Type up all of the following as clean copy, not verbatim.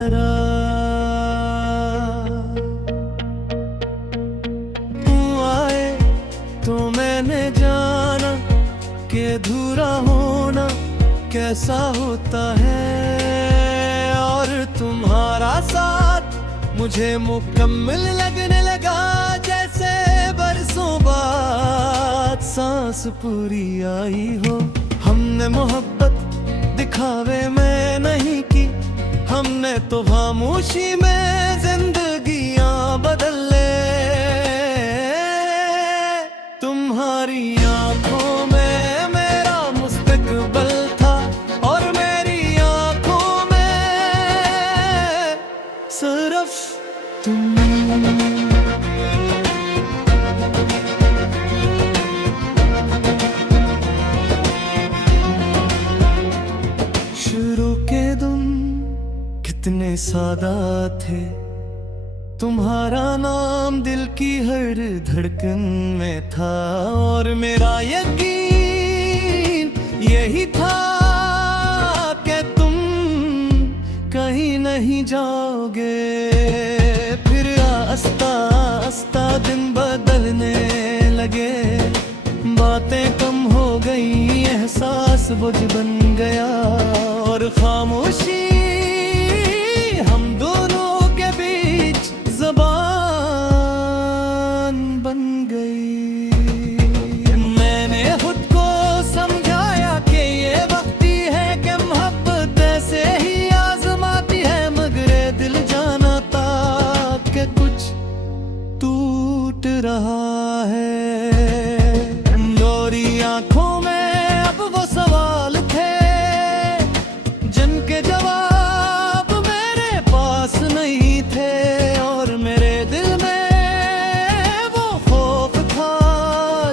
आए तो मैंने जाना कि अधूरा होना कैसा होता है, और तुम्हारा साथ मुझे मुकम्मल लगने लगा, जैसे बरसों बाद सांस पूरी आई हो। हमने मोहब्बत दिखावे में नहीं की, हमने तो खामोशी में जिंदगियां बदल ले। तुम्हारी आंखों में मेरा मुस्तकबल था, और मेरी आंखों में सिर्फ तुम। शुरू के दिन कितने सादा थे, तुम्हारा नाम दिल की हर धड़कन में था, और मेरा यकीन यही था कि तुम कहीं नहीं जाओगे। फिर आस्ता आस्ता दिन बदलने लगे, बातें कम हो गई, एहसास बोझ बन गया, और खामोशी हम दोनों के बीच ज़बान बन गई। मैंने खुद को समझाया कि ये वक्त ही है कि मोहब्बत ऐसे ही आजमाती है, मगर दिल जाना था कि कुछ टूट रहा है। लोरी आंखों में अब वो सवाल थे जिनके जवाब मेरे पास नहीं थे, और मेरे दिल में वो खौफ था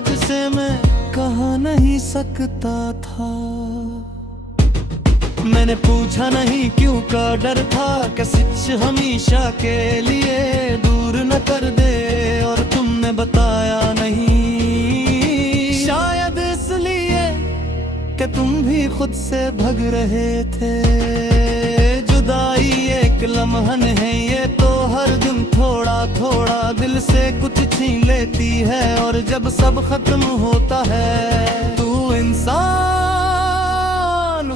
जिसे मैं कहा नहीं सकता था। मैंने पूछा नहीं क्यों का डर था कि सच हमेशा के लिए दूर न कर दे, और तुमने बताया नहीं, शायद इसलिए कि तुम भी खुद से भग रहे थे। जुदाई एक लम्हन है ये तो, हर दिन थोड़ा थोड़ा दिल से कुछ छीन लेती है, और जब सब खत्म होता है तू इंसान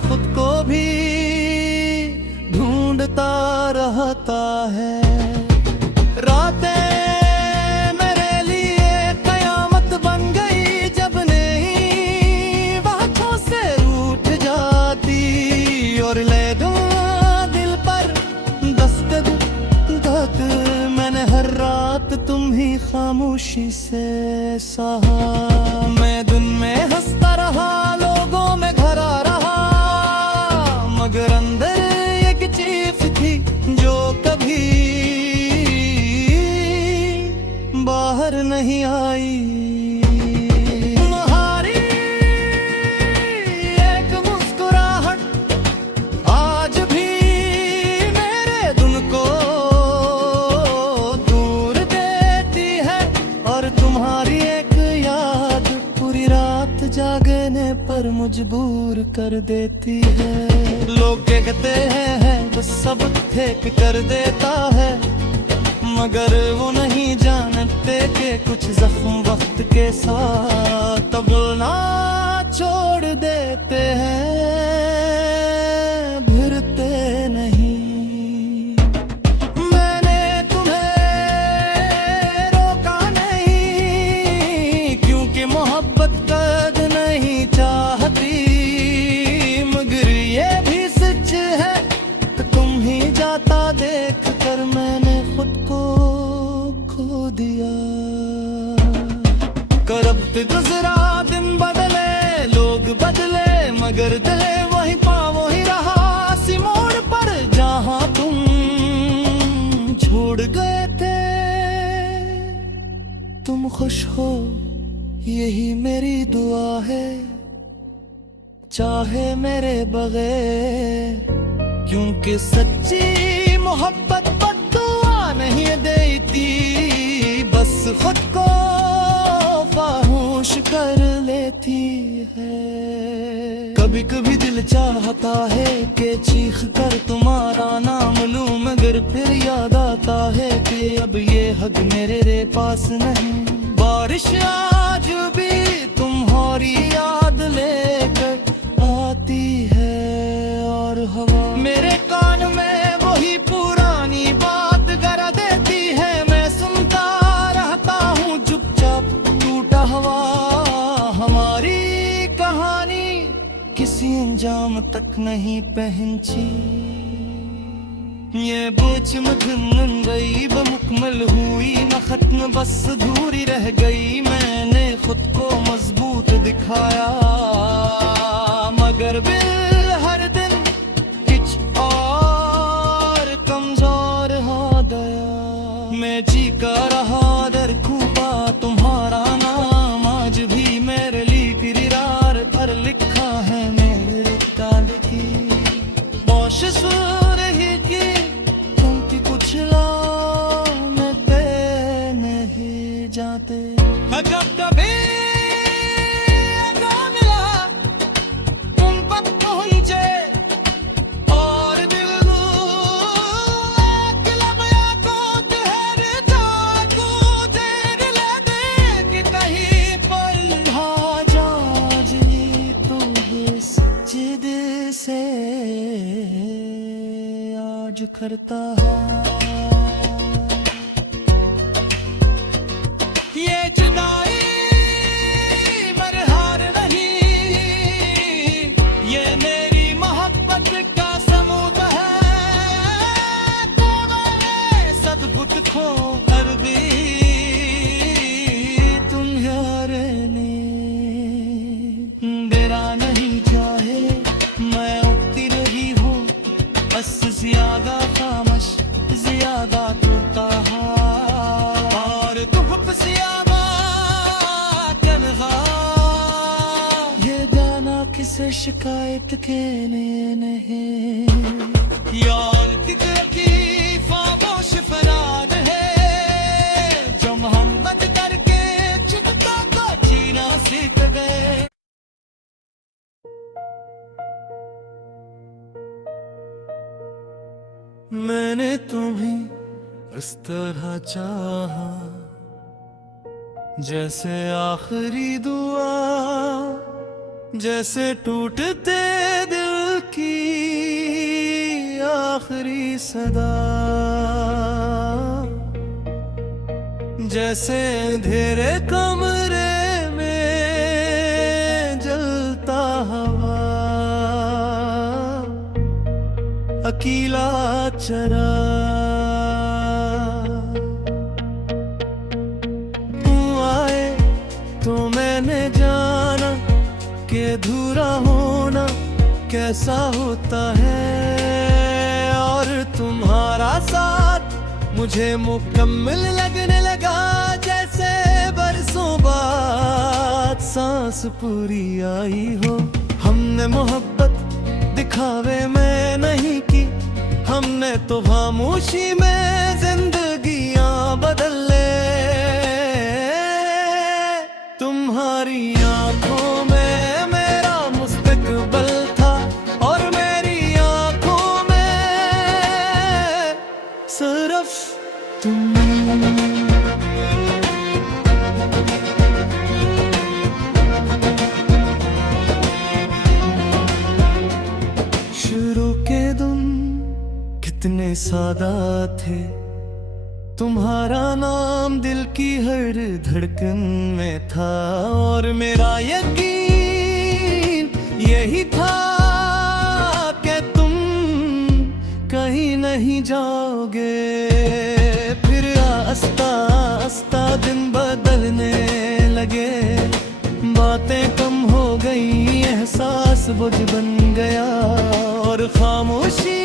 खुद को भी ढूंढता रहता है। रातें मेरे लिए कयामत बन गई, जब नहीं बातों से रूठ जाती, और ले दूं दिल पर दस्तक दर्द मैंने हर रात तुम ही खामोशी से सहा। मैं दिन में हंसता रहा, लोगों में घरा रहा, मगर अंदर एक चीख थी जो कभी बाहर नहीं आई। तुम्हारी एक मुस्कुराहट आज भी मेरे दिल को दूर देती है, और तुम्हारी एक याद पूरी रात जागने पर मजबूर कर देती है। लोग कहते हैं बस सब ठीक कर देता है, मगर वो नहीं जानते कि कुछ जख्म वक्त के साथ बोलना छोड़ देते हैं, भिड़ते नहीं। मैंने तुम्हें रोका नहीं, क्योंकि मोहब्बत कद नहीं चाहती, मगर ये भी सच है कि तुम ही जाता देख कर मैंने खुद को खो दिया। करब गुजरा दिन बदले, लोग बदले, मगर दिले वही पाँव ही रहा, सी मोड़ पर जहाँ तुम छोड़ गए थे। तुम खुश हो यही मेरी दुआ है, चाहे मेरे बगैर, क्योंकि सच्ची मोहब्बत बद्दुआ नहीं देती, बस खुद को फाहूश कर लेती है। कभी कभी दिल चाहता है कि चीख कर तुम्हारा नाम लूं, मगर फिर याद आता है कि अब ये हक मेरे पास नहीं। बारिश आज भी तुम्हारी याद लेकर आती है, और हवा मेरे कान में वही पुरानी बात गर देती है। मैं सुनता रहता हूँ चुपचाप, टूटा हवा हमारी कहानी किसी अंजाम तक नहीं पहुंची। ये बेचमन गई, बमुकमल हुई न खत्म, बस अधूरी रह गई। मैंने खुद को मजबूत दिखाया, मगर दिल हर दिन कुछ और कमजोर हो गया। मैं जी का रहा दर खूबा तुम्हारा नाम, आज भी मेरे लिए किरदार पर लिखा है मेरे ताल की। कोशिश रही कि तुमकी कुछ लामते नहीं जाते। जब कभी अगर मिला तुम तक पहुंचे, और दिल एक लम्हा को ठहरता को देर लगे कि कहीं पर आ जाए तू इस जिद से आज करता है। ये जुदाई मरहार नहीं, ये मेरी मोहब्बत का समूद है। तो मैं सदबुत खो कर भी तुम यार ने मेरा नहीं चाहे। मैं उठती रही हूँ बस ज्यादा खामोश, ज्यादा टूटा है, और तुम ज्यादा तन्हा। ये गाना किसी शिकायत के लिए नहीं, यार की खामोश फराद है, जो मोहब्बत करके चिपका को जीना सीख गए। मैंने तुम्हें इस तरह चाहा, जैसे आखिरी दुआ, जैसे टूटते दिल की आखिरी सदा, जैसे अंधेरे कमरे में जलता हवा, अकेला चरा। तू आए तो मैंने जाना कि अधूरा होना कैसा होता है, और तुम्हारा साथ मुझे मुकम्मल लगने लगा, जैसे बरसों बाद सांस पूरी आई हो। हमने मोहब्बत दिखावे में नहीं की, हमने तो खामोशी में जिंदगियां बदल ले। तुम्हारी आंखों में मेरा मुस्तकबल था, और मेरी आंखों में सिर्फ तुम। शुरू के दिन कितने सादा थे, तुम्हारा नाम दिल की हर धड़कन में था, और मेरा यकीन यही था कि तुम कहीं नहीं जाओगे। फिर आस्ता आस्ता दिन बदलने लगे, बातें कम हो गई, एहसास बुझ बन गया, और खामोशी